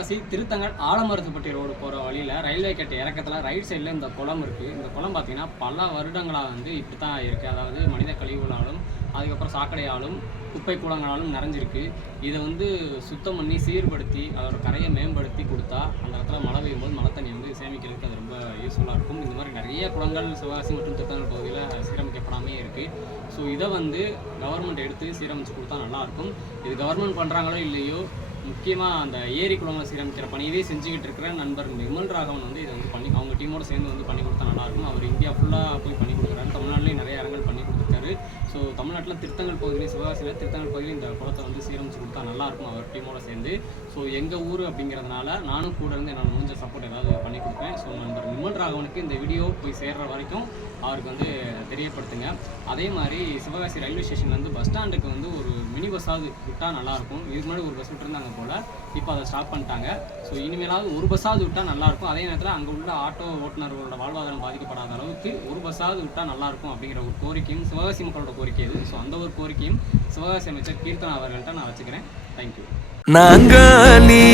Sivakasi Thiruthangal Alamarathupatti road போகிற வழியில் railway gate இறக்கத்தில் right சைடில் இந்த குளம் இருக்குது. இந்த குளம் பார்த்திங்கன்னா பல வருடங்களாக வந்து இப்படி தான் இருக்குது. அதாவது மனித கழிவுகளாலும் அதுக்கப்புறம் சாக்கடையாலும் குப்பை கூலங்களாலும் நிறைஞ்சிருக்கு. இதை வந்து சுத்தம் பண்ணி சீர்படுத்தி அதோட கரையை மேம்படுத்தி கொடுத்தா அந்த இடத்துல மழை பெய்யும்போது மழை தண்ணி வந்து சேமிக்கிறதுக்கு அது ரொம்ப யூஸ்ஃபுல்லாக இருக்கும். இந்த மாதிரி நிறைய குளங்கள் சிவகாசி மற்றும் திருத்தங்கல் பகுதியில் சீரமைக்கப்படாமே இருக்குது. ஸோ இதை வந்து கவர்மெண்ட் எடுத்து சீரமைச்சு கொடுத்தா நல்லாயிருக்கும். இது கவர்மெண்ட் பண்ணுறாங்களோ இல்லையோ, முக்கியமாக அந்த ஏரி குளங்களை சீரமைக்கிற பணியவே செஞ்சுக்கிட்டு இருக்கிற நண்பர் நிமல் ராகவன் வந்து இதை வந்து பண்ணி அவங்க டீமோடு சேர்ந்து வந்து பண்ணி கொடுத்தா நல்லாயிருக்கும். அவர் இந்தியா ஃபுல்லாக போய் பண்ணி கொடுக்குறாரு. தமிழ்நாட்டிலையும் நிறைய இடங்கள் பண்ணி கொடுத்துருக்காரு. ஸோ தமிழ்நாட்டில் திருத்தங்கல் பகுதியிலையும் சிவகாசியில் திருத்தங்கல் பகுதியில் இந்த குளத்தை வந்து சீரமைச்சு கொடுத்தா நல்லாயிருக்கும் அவர் டீமோடு சேர்ந்து. ஸோ எங்கள் ஊர் அப்படிங்கிறதுனால நானும் கூட இருந்து என்னால் முடிஞ்ச சப்போர்ட் ஏதாவது பண்ணி கொடுப்பேன். ஸோ நண்பர் நிமல் ராகவனுக்கு இந்த வீடியோ போய் சேர்கிற வரைக்கும் அவருக்கு வந்து தெரியப்படுத்துங்க. அதே மாதிரி சிவகாசி ரயில்வே ஸ்டேஷன்லேருந்து பஸ் ஸ்டாண்டுக்கு வந்து ஒரு மினி பஸ்ஸாவது விட்டால் நல்லாயிருக்கும். இதுக்கு முன்னாடி ஒரு பஸ் விட்டுருந்தாங்க போல், இப்போ அதை ஸ்டாப் பண்ணிட்டாங்க. ஸோ இனிமேலாவது ஒரு பஸ்ஸாவது விட்டால் நல்லாயிருக்கும். அதே நேரத்தில் அங்கே உள்ள ஆட்டோ ஓட்டுநர்களோட வாழ்வாதாரம் பாதிக்கப்படாத அளவுக்கு ஒரு பஸ்ஸாவது விட்டால் நல்லாயிருக்கும் அப்படிங்கிற ஒரு கோரிக்கையும் சிவகாசி மக்களோட கோரிக்கை இது. ஸோ அந்த ஒரு கோரிக்கையும் சிவகாசி அமைச்சர் கீர்த்தனா அவர்கள்ட்ட நான் வச்சுக்கிறேன். தேங்க்யூ. நாங்காலி